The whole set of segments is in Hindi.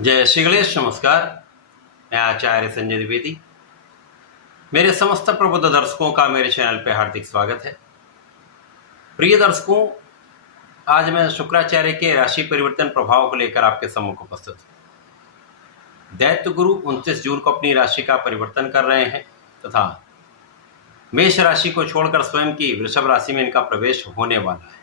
जय श्री गणेश। नमस्कार, मैं आचार्य संजय द्विवेदी। मेरे समस्त प्रबुद्ध दर्शकों का मेरे चैनल पर हार्दिक स्वागत है। प्रिय दर्शकों, आज मैं शुक्राचार्य के राशि परिवर्तन प्रभाव को लेकर आपके सम्मुख उपस्थित हूँ। दैत्य गुरु 29 जून को अपनी राशि का परिवर्तन कर रहे हैं तथा मेष राशि को छोड़कर स्वयं की वृषभ राशि में इनका प्रवेश होने वाला है।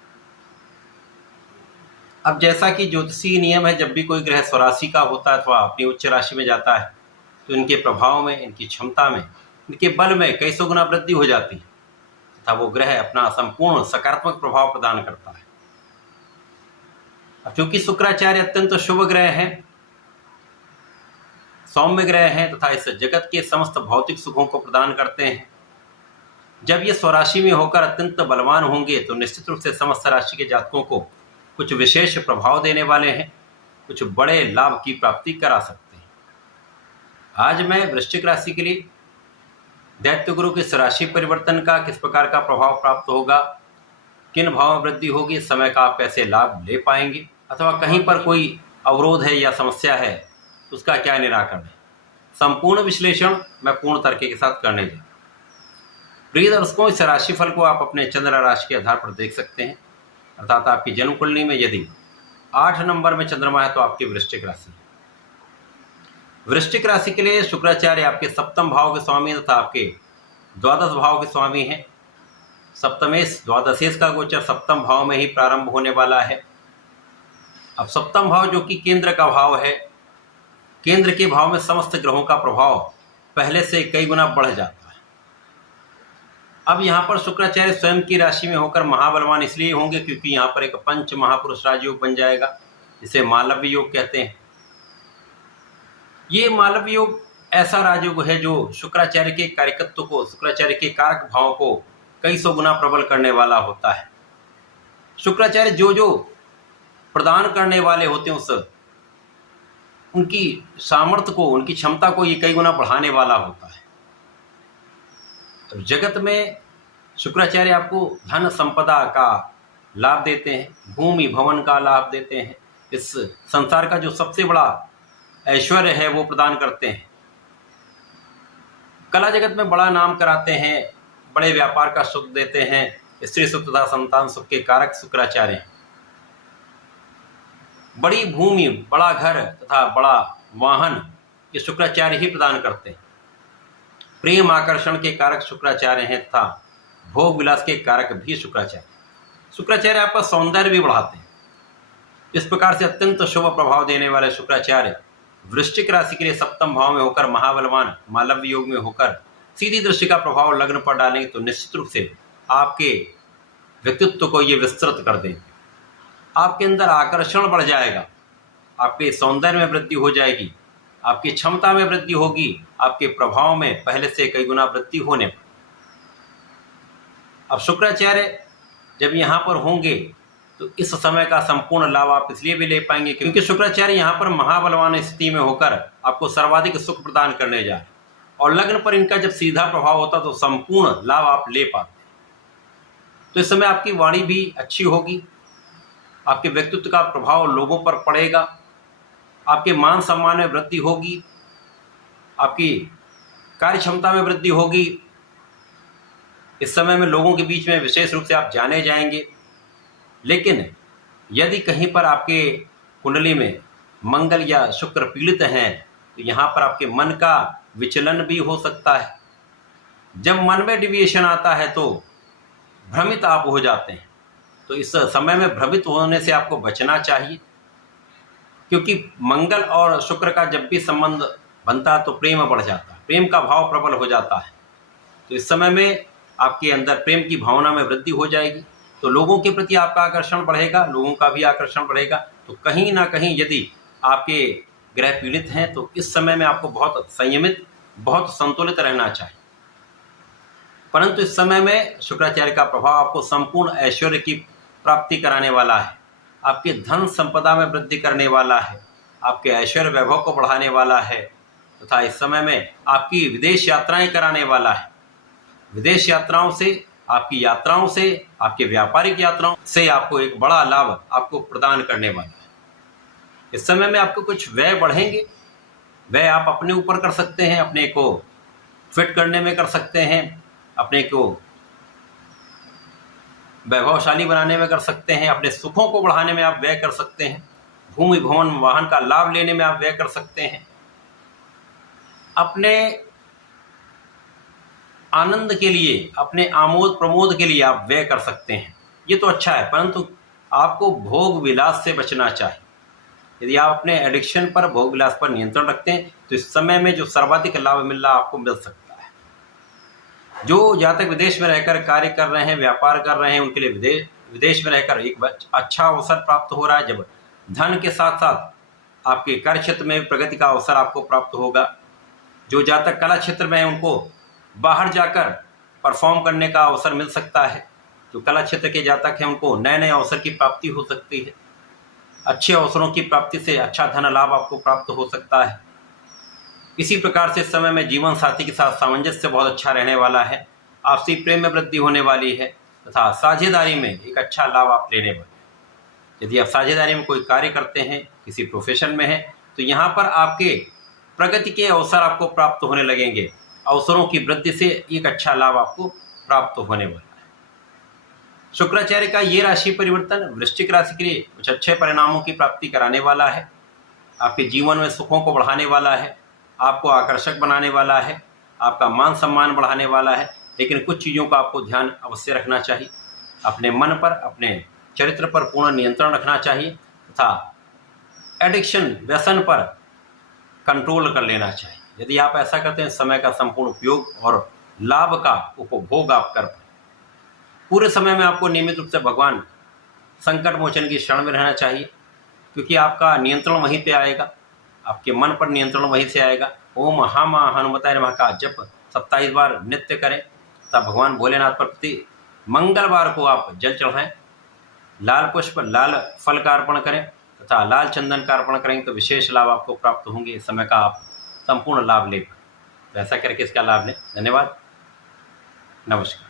अब जैसा कि ज्योतिषीय नियम है, जब भी कोई ग्रह स्वराशि का होता है अथवा अपनी उच्च राशि में जाता है तो इनके प्रभाव में, इनकी क्षमता में, इनके बल में कई सौ गुना वृद्धि हो जाती है तथा वो ग्रह अपना संपूर्ण सकारात्मक प्रभाव प्रदान करता है। अब चूंकि शुक्राचार्य अत्यंत शुभ ग्रह हैं, सौम्य ग्रह हैं तथा इस जगत के समस्त भौतिक सुखों को प्रदान करते हैं, जब ये स्वराशि में होकर अत्यंत बलवान होंगे तो निश्चित रूप से समस्त राशि के जातकों को कुछ विशेष प्रभाव देने वाले हैं, कुछ बड़े लाभ की प्राप्ति करा सकते हैं। आज मैं वृश्चिक राशि के लिए दैत्य गुरु के राशि परिवर्तन का किस प्रकार का प्रभाव प्राप्त होगा, किन भाव में वृद्धि होगी, समय का आप कैसे लाभ ले पाएंगे अथवा कहीं पर कोई अवरोध है या समस्या है तो उसका क्या निराकरण है, संपूर्ण विश्लेषण मैं पूर्ण तरीके के साथ करने जा रहा हूं। प्रिय दर्शकों, इस राशिफल को आप अपने चंद्र राशि के आधार पर देख सकते हैं, अर्थात आपकी जन्म कुंडली में यदि 8 नंबर में चंद्रमा है तो आपकी वृश्चिक राशि है। वृश्चिक राशि के लिए शुक्राचार्य आपके सप्तम भाव के स्वामी तथा आपके द्वादश भाव के स्वामी हैं। सप्तमेश द्वादशेश का गोचर सप्तम भाव में ही प्रारंभ होने वाला है। अब सप्तम भाव जो कि केंद्र का भाव है, केंद्र के भाव में समस्त ग्रहों का प्रभाव पहले से कई गुना बढ़ जाता है। अब यहाँ पर शुक्राचार्य स्वयं की राशि में होकर महाबलवान इसलिए होंगे क्योंकि यहाँ पर एक पंच महापुरुष राजयोग बन जाएगा, जिसे मालव्य योग कहते हैं। ये मालव्य योग ऐसा राजयोग है जो शुक्राचार्य के कार्यकत्व को, शुक्राचार्य के कारक भाव को कई सौ गुना प्रबल करने वाला होता है। शुक्राचार्य जो जो प्रदान करने वाले होते हैं उस उनकी सामर्थ्य को, उनकी क्षमता को ये कई गुना बढ़ाने वाला होता है। तो जगत में शुक्राचार्य आपको धन संपदा का लाभ देते हैं, भूमि भवन का लाभ देते हैं, इस संसार का जो सबसे बड़ा ऐश्वर्य है वो प्रदान करते हैं। कला जगत में बड़ा नाम कराते हैं, बड़े व्यापार का सुख देते हैं, स्त्री सुख तथा संतान सुख के कारक शुक्राचार्य हैं। बड़ी भूमि, बड़ा घर तथा बड़ा वाहन ये शुक्राचार्य ही प्रदान करते हैं। प्रेम आकर्षण के कारक शुक्राचार्य हैं तथा भोग विलास के कारक भी शुक्राचार्य आपका सौंदर्य भी बढ़ाते हैं। इस प्रकार से अत्यंत शुभ प्रभाव देने वाले शुक्राचार्य वृश्चिक राशि के लिए सप्तम भाव में होकर महाबलवान मालव्य योग में होकर सीधी दृष्टि का प्रभाव लग्न पर डालेंगे तो निश्चित रूप से आपके व्यक्तित्व को ये विस्तृत कर देंगे। आपके अंदर आकर्षण बढ़ जाएगा, आपके सौंदर्य में वृद्धि हो जाएगी, आपकी क्षमता में वृद्धि होगी, आपके प्रभाव में पहले से कई गुना वृद्धि होने पर। अब शुक्राचार्य जब यहाँ पर होंगे तो इस समय का संपूर्ण लाभ आप इसलिए भी ले पाएंगे क्योंकि शुक्राचार्य यहाँ पर महाबलवान स्थिति में होकर आपको सर्वाधिक सुख प्रदान करने जा रहे हैं और लग्न पर इनका जब सीधा प्रभाव होता तो संपूर्ण लाभ आप ले पाते। तो इस समय आपकी वाणी भी अच्छी होगी, आपके व्यक्तित्व का प्रभाव लोगों पर पड़ेगा, आपके मान सम्मान में वृद्धि होगी, आपकी कार्य क्षमता में वृद्धि होगी। इस समय में लोगों के बीच में विशेष रूप से आप जाने जाएंगे। लेकिन यदि कहीं पर आपके कुंडली में मंगल या शुक्र पीड़ित हैं तो यहाँ पर आपके मन का विचलन भी हो सकता है। जब मन में डिविएशन आता है तो भ्रमित आप हो जाते हैं, तो इस समय में भ्रमित होने से आपको बचना चाहिए क्योंकि मंगल और शुक्र का जब भी संबंध बनता है तो प्रेम बढ़ जाता है, प्रेम का भाव प्रबल हो जाता है। तो इस समय में आपके अंदर प्रेम की भावना में वृद्धि हो जाएगी, तो लोगों के प्रति आपका आकर्षण बढ़ेगा, लोगों का भी आकर्षण बढ़ेगा। तो कहीं ना कहीं यदि आपके ग्रह पीड़ित हैं तो इस समय में आपको बहुत संयमित, बहुत संतुलित रहना चाहिए। परंतु इस समय में शुक्राचार्य का प्रभाव आपको संपूर्ण ऐश्वर्य की प्राप्ति कराने वाला है, आपके धन संपदा में वृद्धि करने वाला है, आपके ऐश्वर्य वैभव को बढ़ाने वाला है तथा इस समय में आपकी विदेश यात्राएं कराने वाला है। विदेश यात्राओं से, आपकी यात्राओं से, आपके व्यापारिक यात्राओं से आपको एक बड़ा लाभ आपको प्रदान करने वाला है। इस समय में आपको कुछ व्यय बढ़ेंगे, व्यय आप अपने ऊपर कर सकते हैं, अपने को फिट करने में कर सकते हैं, अपने को वैभवशाली बनाने में कर सकते हैं, अपने सुखों को बढ़ाने में आप व्यय कर सकते हैं, भूमि भवन वाहन का लाभ लेने में आप व्यय कर सकते हैं, अपने आनंद के लिए, अपने आमोद प्रमोद के लिए आप व्यय कर सकते हैं। ये तो अच्छा है, परंतु आपको भोग विलास से बचना चाहिए। यदि आप अपने एडिक्शन पर, भोग विलास पर नियंत्रण रखते हैं तो इस समय में जो सर्वाधिक लाभ मिल रहा आपको मिल सकता है। जो जातक विदेश में रहकर कार्य कर रहे हैं, व्यापार कर रहे हैं, उनके लिए विदेश में रहकर एक अच्छा अवसर प्राप्त हो रहा है, जब धन के साथ साथ आपके कार्य क्षेत्र में प्रगति का अवसर आपको प्राप्त होगा। जो जातक कला क्षेत्र में है उनको बाहर जाकर परफॉर्म करने का अवसर मिल सकता है। जो कला क्षेत्र के जातक हैं उनको नए नए अवसर की प्राप्ति हो सकती है। अच्छे अवसरों की प्राप्ति से अच्छा धन लाभ आपको प्राप्त हो सकता है। इसी प्रकार से इस समय में जीवन साथी के साथ सामंजस्य बहुत अच्छा रहने वाला है। आपसी प्रेम में वृद्धि होने वाली है तथा साझेदारी में एक अच्छा लाभ आप लेने वाले हैं। यदि आप साझेदारी में कोई कार्य करते हैं, किसी प्रोफेशन में हैं, तो यहाँ पर आपके प्रगति के अवसर आपको प्राप्त होने लगेंगे। अवसरों की वृद्धि से एक अच्छा लाभ आपको प्राप्त होने वाला है। शुक्राचार्य का ये राशि परिवर्तन वृश्चिक राशि के लिए कुछ अच्छे परिणामों की प्राप्ति कराने वाला है। आपके जीवन में सुखों को बढ़ाने वाला है, आपको आकर्षक बनाने वाला है, आपका मान सम्मान बढ़ाने वाला है। लेकिन कुछ चीज़ों का आपको ध्यान अवश्य रखना चाहिए। अपने मन पर, अपने चरित्र पर पूर्ण नियंत्रण रखना चाहिए तथा एडिक्शन, व्यसन पर कंट्रोल कर लेना चाहिए। यदि आप ऐसा करते हैं, समय का संपूर्ण उपयोग और लाभ का उपभोग आप कर पाए। पूरे समय में आपको नियमित रूप से भगवान संकट मोचन की शरण में रहना चाहिए, क्योंकि आपका नियंत्रण वहीं पे आएगा, आपके मन पर नियंत्रण वहीं से आएगा। ओम हम हनुमताय नमः का जप 27 बार नित्य करें तथा भगवान भोलेनाथ पर प्रति मंगलवार को आप जल चढ़ाएं, लाल पुष्प, लाल फल का अर्पण करें तथा लाल चंदन का अर्पण करेंगे तो विशेष लाभ आपको प्राप्त होंगे। इस समय का आप संपूर्ण लाभ लें। तो ऐसा करके इसका लाभ लें। धन्यवाद, नमस्कार।